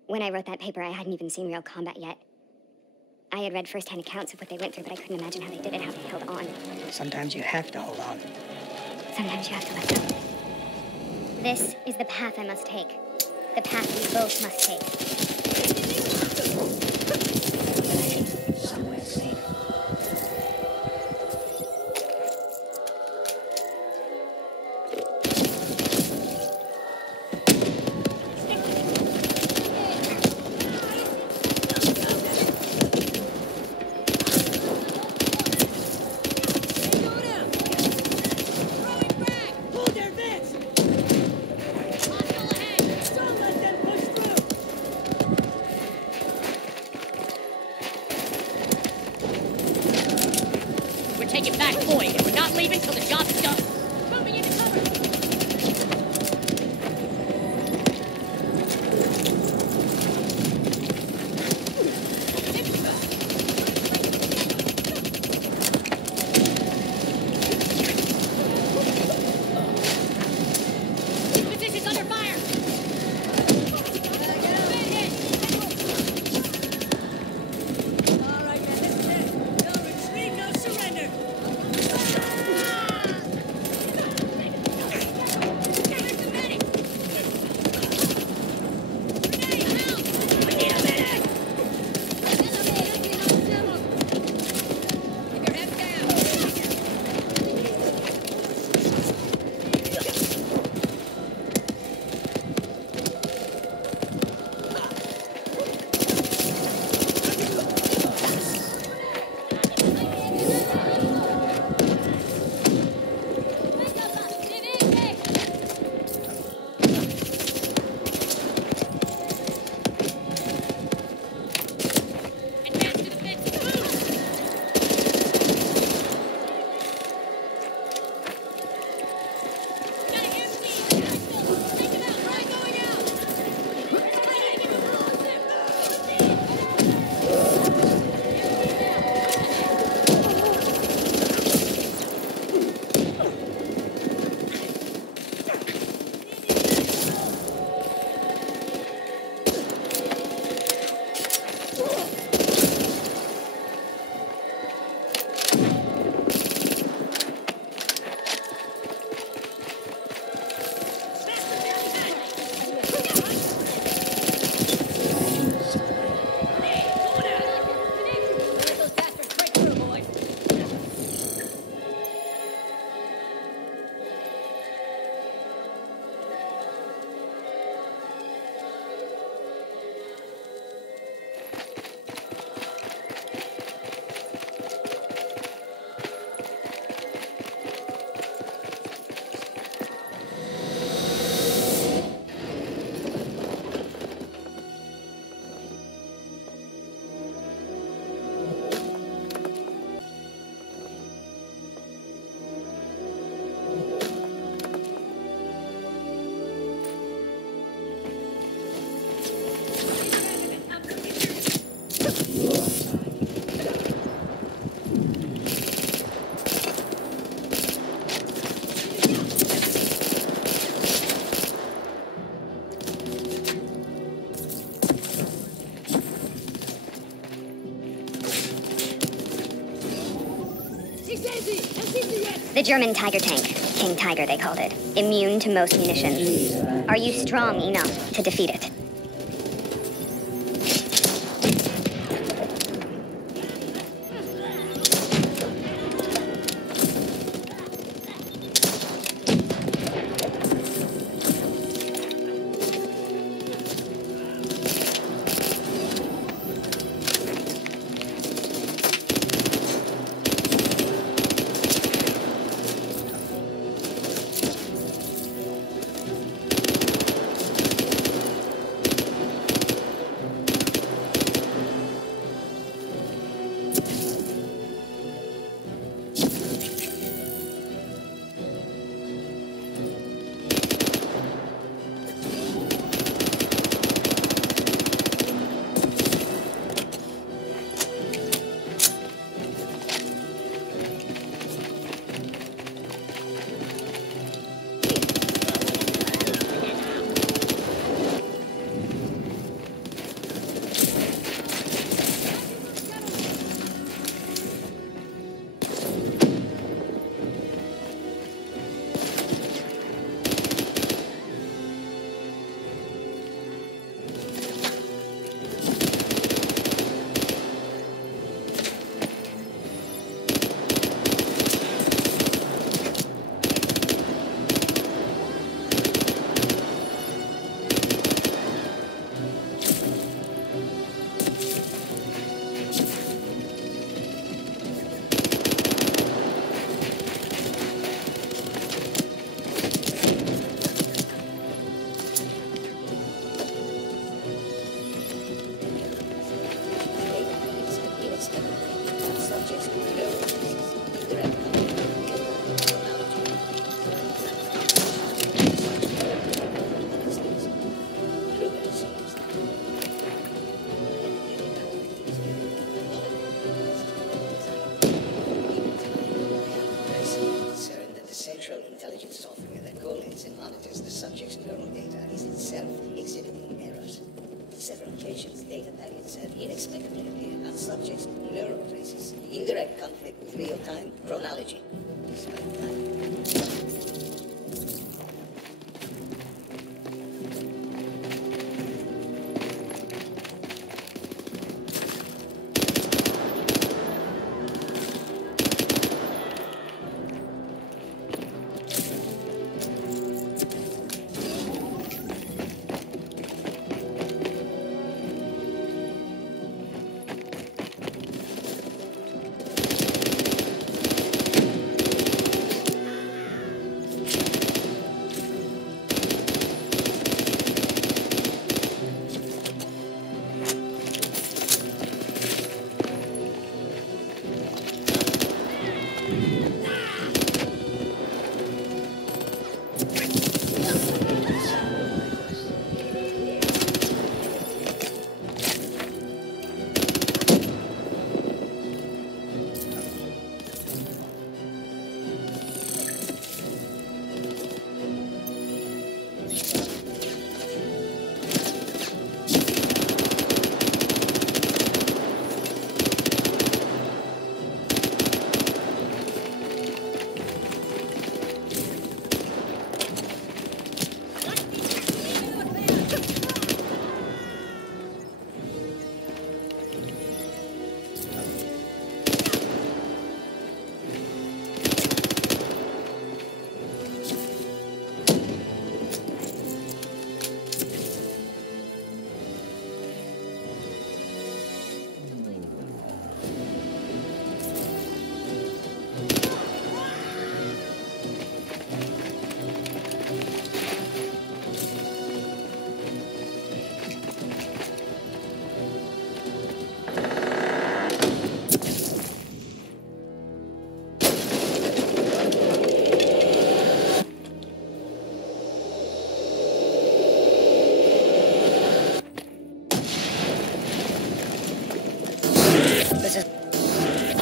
When I wrote that paper, I hadn't even seen real combat yet. I had read first-hand accounts of what they went through, but I couldn't imagine how they did it, how they held on. Sometimes you have to hold on. Sometimes you have to let go. This is the path I must take. The path we both must take. Somewhere safe. The German Tiger tank. King Tiger, they called it. Immune to most munitions. Are you strong enough to defeat it?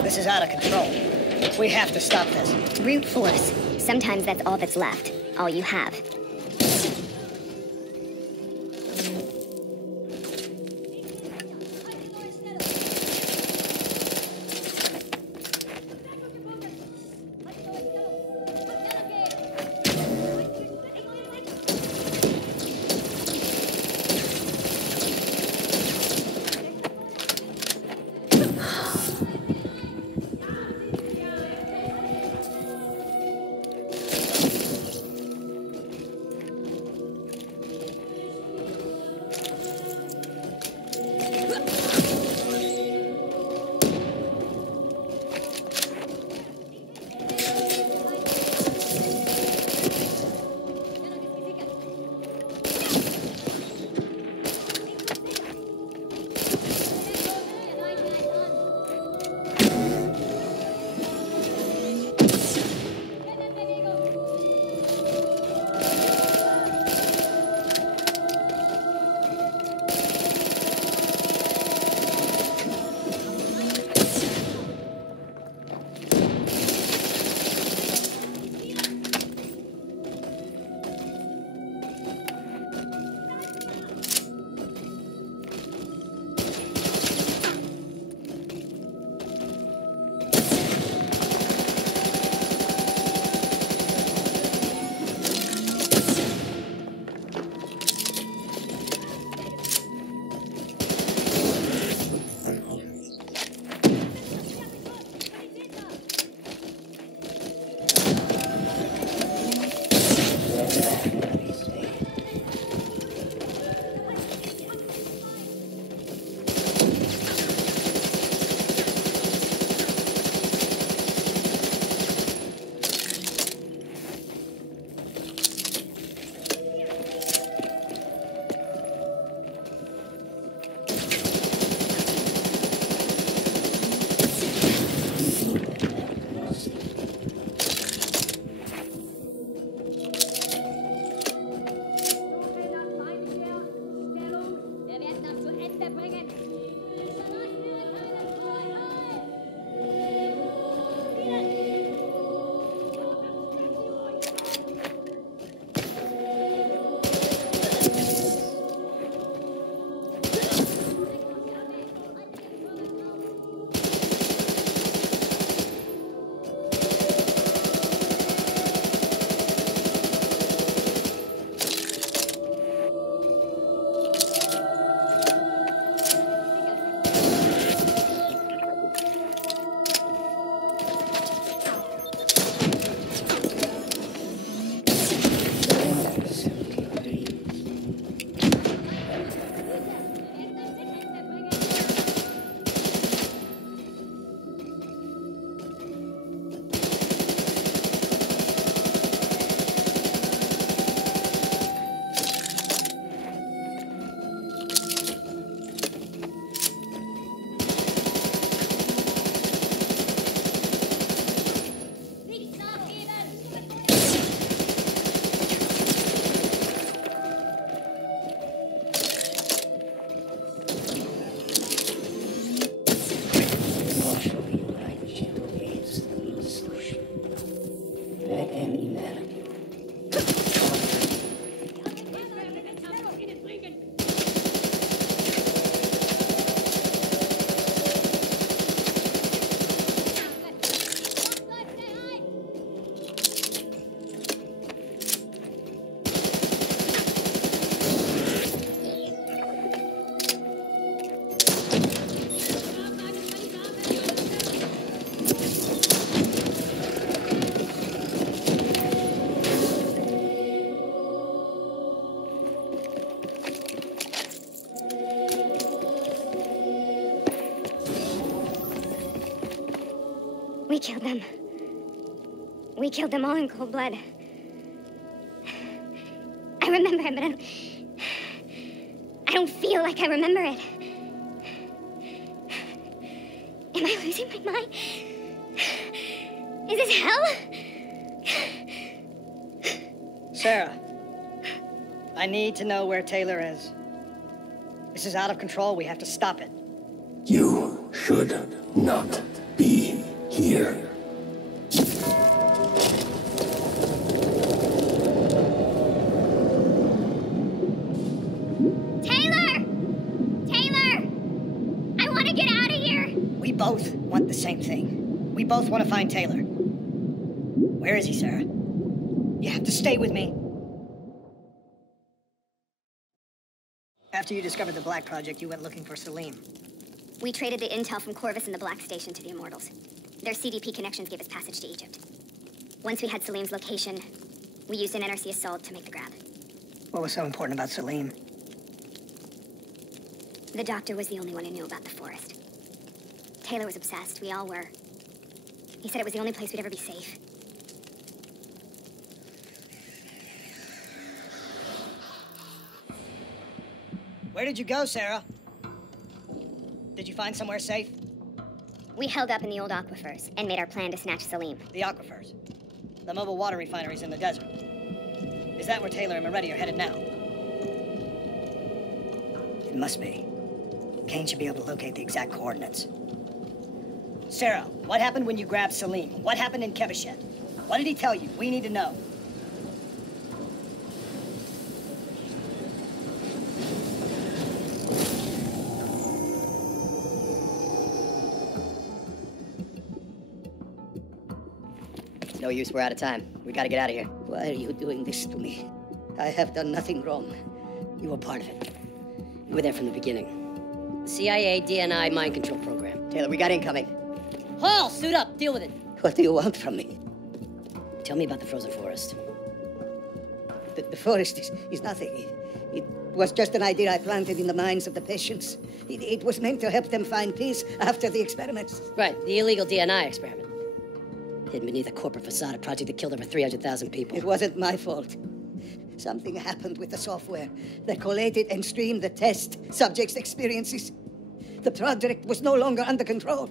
This is out of control. We have to stop this. Brute force. Sometimes that's all that's left. All you have. We killed them. We killed them all in cold blood. I remember it, but I don't feel like I remember it. Am I losing my mind? Is this hell? Sarah, I need to know where Taylor is. This is out of control. We have to stop it. You should not be here. We both want the same thing. We both want to find Taylor. Where is he, Sarah? You have to stay with me. After you discovered the Black Project, you went looking for Salim. We traded the intel from Corvus and the Black Station to the Immortals. Their CDP connections gave us passage to Egypt. Once we had Salim's location, we used an NRC assault to make the grab. What was so important about Salim? The doctor was the only one who knew about the forest. Taylor was obsessed. We all were. He said it was the only place we'd ever be safe. Where did you go, Sarah? Did you find somewhere safe? We held up in the old aquifers and made our plan to snatch Salim. The aquifers? The mobile water refineries in the desert. Is that where Taylor and Moretti are headed now? It must be. Kane should be able to locate the exact coordinates. Sarah, what happened when you grabbed Salim? What happened in Kevashet? What did he tell you? We need to know. No use, we're out of time. We gotta get out of here. Why are you doing this to me? I have done nothing wrong. You were part of it. You were there from the beginning. CIA, DNI, mind control program. Taylor, we got incoming. Hall, suit up, deal with it. What do you want from me? Tell me about the frozen forest. The forest is nothing. It was just an idea I planted in the minds of the patients. It was meant to help them find peace after the experiments. Right, the illegal DNI experiment. Hidden beneath a corporate facade, a project that killed over 300,000 people. It wasn't my fault. Something happened with the software that collated and streamed the test subjects' experiences. The project was no longer under control.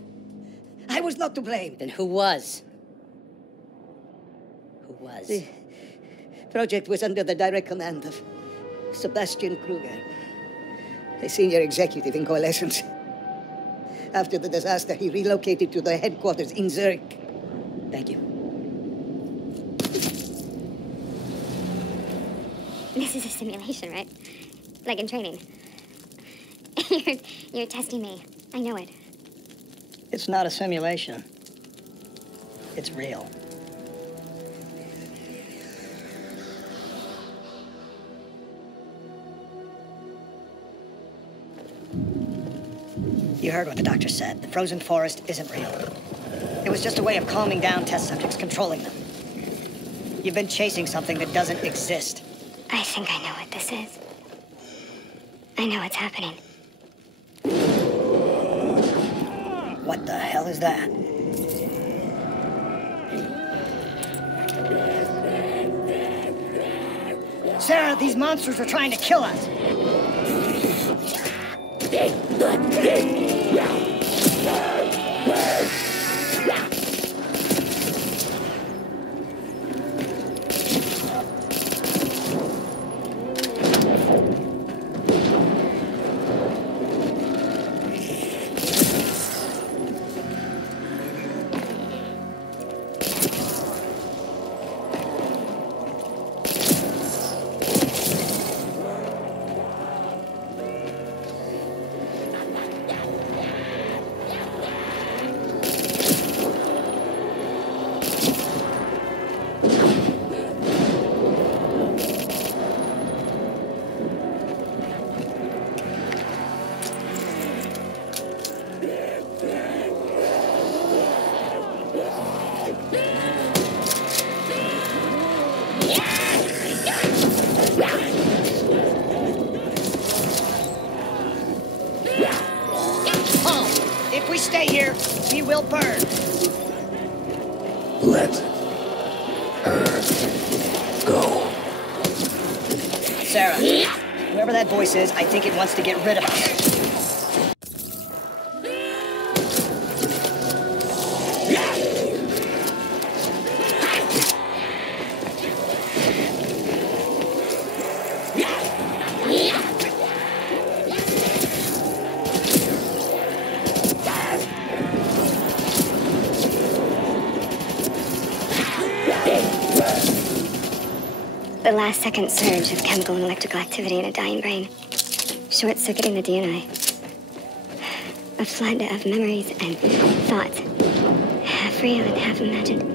I was not to blame. Then who was? Who was? The project was under the direct command of Sebastian Kruger, a senior executive in Coalescence. After the disaster, he relocated to the headquarters in Zurich. Thank you. This is a simulation, right? Like in training. You're testing me. I know it. It's not a simulation. It's real. You heard what the doctor said. The frozen forest isn't real. It was just a way of calming down test subjects, controlling them. You've been chasing something that doesn't exist. I think I know what this is. I know what's happening. What the hell is that? Sarah, these monsters are trying to kill us. Let her go. Sarah, whoever that voice is, I think it wants to get rid of us. The last-second surge of chemical and electrical activity in a dying brain. Short-circuiting the DNA. A flood of memories and thoughts. Half real and half imagined.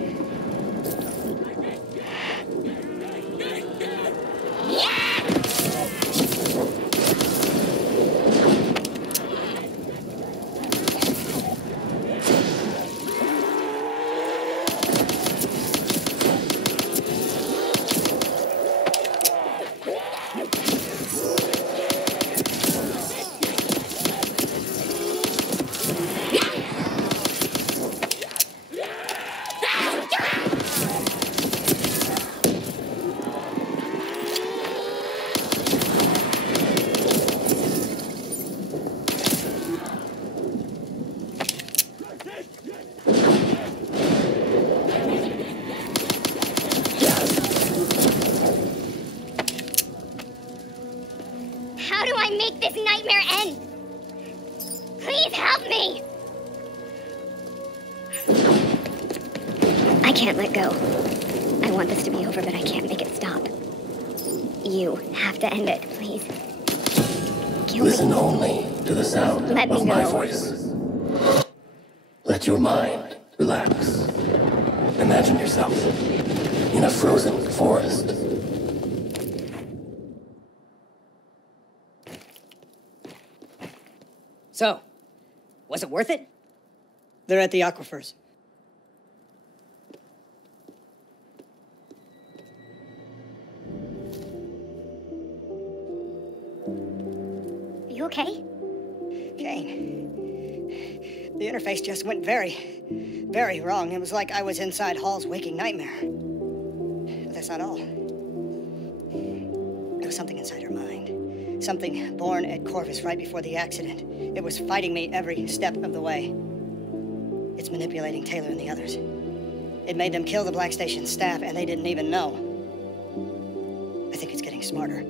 How do I make this nightmare end? Please help me! I can't let go. I want this to be over, but I can't make it stop. You have to end it, please. Kill Listen me. only to the sound Let me of my go. voice. Let your mind relax. Imagine yourself in a frozen forest. So, was it worth it? They're at the aquifers. You okay? Kane. The interface just went very, very wrong. It was like I was inside Hall's waking nightmare. But that's not all. There was something inside her mind. Something born at Corvus right before the accident. It was fighting me every step of the way. It's manipulating Taylor and the others. It made them kill the Black Station staff, and they didn't even know. I think it's getting smarter.